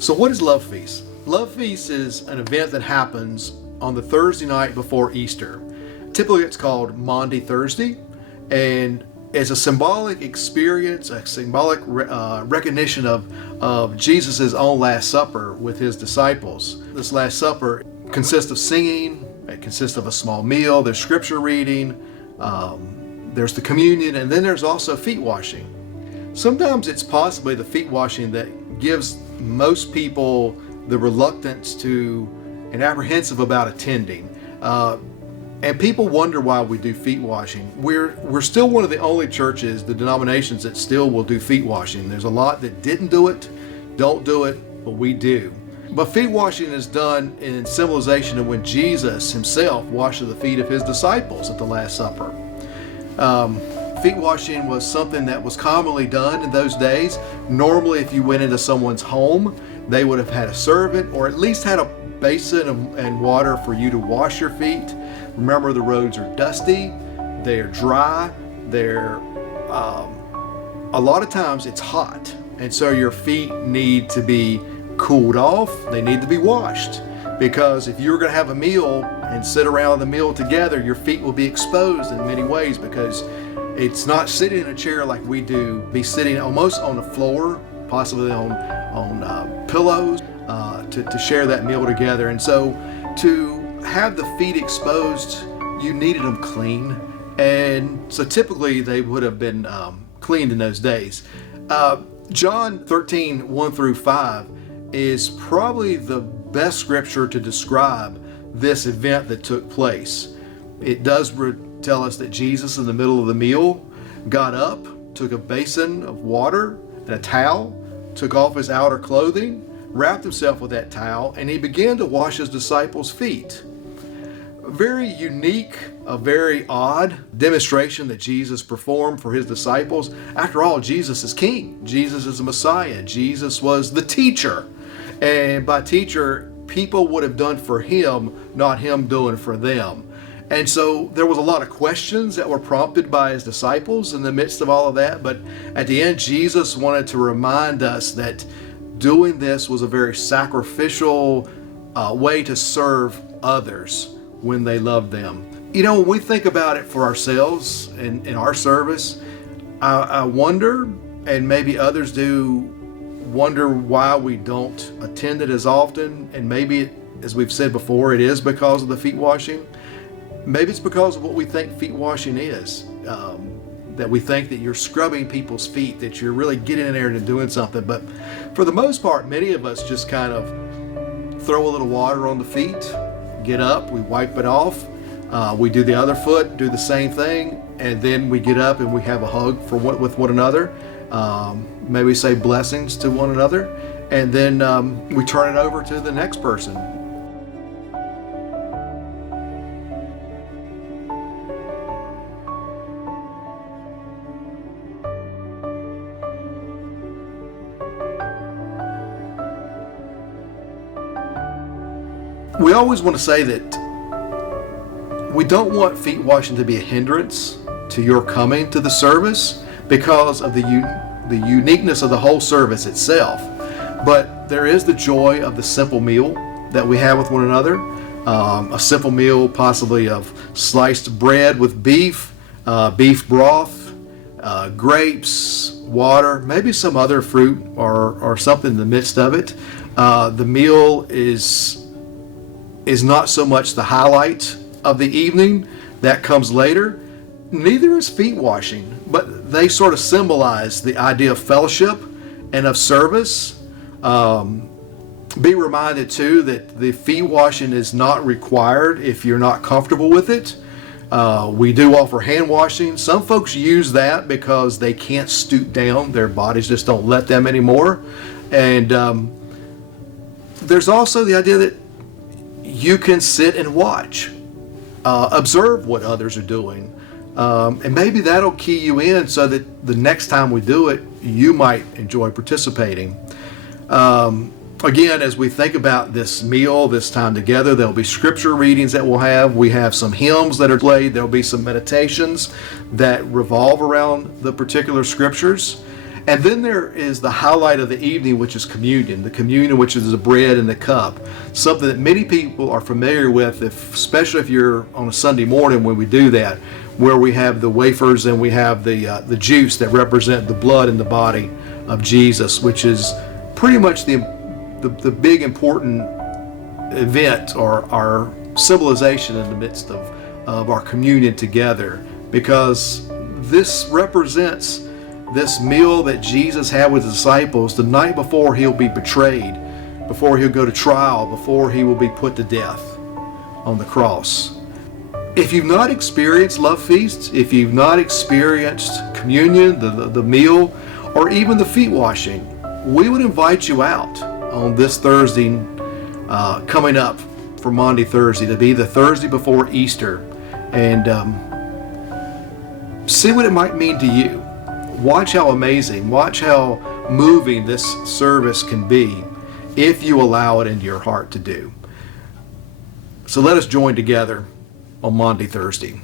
So what is Love Feast? Love Feast is an event that happens on the Thursday night before Easter. Typically it's called Maundy Thursday, and it's a symbolic experience, a symbolic recognition of Jesus' own Last Supper with his disciples. This Last Supper consists of singing, it consists of a small meal, there's scripture reading, there's the communion, and then there's also feet washing. Sometimes it's possibly the feet washing that gives most people the reluctance to and apprehensive about attending. And people wonder why we do feet washing. We're still one of the only churches, the denominations, that still will do feet washing. There's a lot that didn't do it, don't do it, but we do. But feet washing is done in symbolization of when Jesus himself washed the feet of his disciples at the Last Supper. Feet washing was something that was commonly done in those days. Normally, if you went into someone's home, they would have had a servant or at least had a basin and water for you to wash your feet. Remember, the roads are dusty, they're dry, a lot of times it's hot, and so your feet need to be cooled off, they need to be washed, because if you're going to have a meal and sit around the meal together, your feet will be exposed in many ways, because it's not sitting in a chair like we do, be sitting almost on the floor, possibly on pillows, to share that meal together. And so to have the feet exposed, you needed them clean, and so typically they would have been cleaned in those days. John 13, 1 through 5 is probably the best scripture to describe this event that took place. It does tell us that Jesus, in the middle of the meal, got up, took a basin of water and a towel, took off his outer clothing, wrapped himself with that towel, and he began to wash his disciples' feet. A very unique, a very odd demonstration that Jesus performed for his disciples. After all, Jesus is king. Jesus is the Messiah. Jesus was the teacher. And by teacher, people would have done for him, not him doing for them. And so there was a lot of questions that were prompted by his disciples in the midst of all of that. But at the end, Jesus wanted to remind us that doing this was a very sacrificial way to serve others when they loved them. You know, when we think about it for ourselves in our service, I wonder, and maybe others do wonder, why we don't attend it as often. And maybe, as we've said before, it is because of the feet washing. Maybe it's because of what we think feet washing is, that we think that you're scrubbing people's feet, that you're really getting in there and doing something. But for the most part, many of us just kind of throw a little water on the feet, get up, we wipe it off, we do the other foot, do the same thing, and then we get up and we have a hug with one another, maybe say blessings to one another, and then we turn it over to the next person. We always want to say that we don't want feet washing to be a hindrance to your coming to the service because of the uniqueness of the whole service itself. But there is the joy of the simple meal that we have with one another. A simple meal possibly of sliced bread with beef, beef broth, grapes, water, maybe some other fruit or something in the midst of it. The meal is not so much the highlight of the evening. That comes later. Neither is feet washing, but they sort of symbolize the idea of fellowship and of service. Be reminded too that the feet washing is not required if you're not comfortable with it. We do offer hand washing. Some folks use that because they can't stoop down. Their bodies just don't let them anymore. And there's also the idea that you can sit and watch, observe what others are doing, and maybe that'll key you in so that the next time we do it, you might enjoy participating. Again, as we think about this meal, this time together, there'll be scripture readings that we'll have. We have some hymns that are played. There'll be some meditations that revolve around the particular scriptures. And then there is the highlight of the evening, which is communion. The communion, which is the bread and the cup. Something that many people are familiar with, especially if you're on a Sunday morning when we do that, where we have the wafers and we have the juice that represent the blood and the body of Jesus, which is pretty much the big important event or our civilization in the midst of our communion together, because this represents this meal that Jesus had with his disciples the night before he'll be betrayed, before he'll go to trial, before he will be put to death on the cross. If you've not experienced love feasts, if you've not experienced communion, the meal, or even the feet washing, we would invite you out on this Thursday coming up for Maundy Thursday, to be the Thursday before Easter, and see what it might mean to you. Watch how amazing, watch how moving this service can be if you allow it into your heart to do. So let us join together on Maundy Thursday.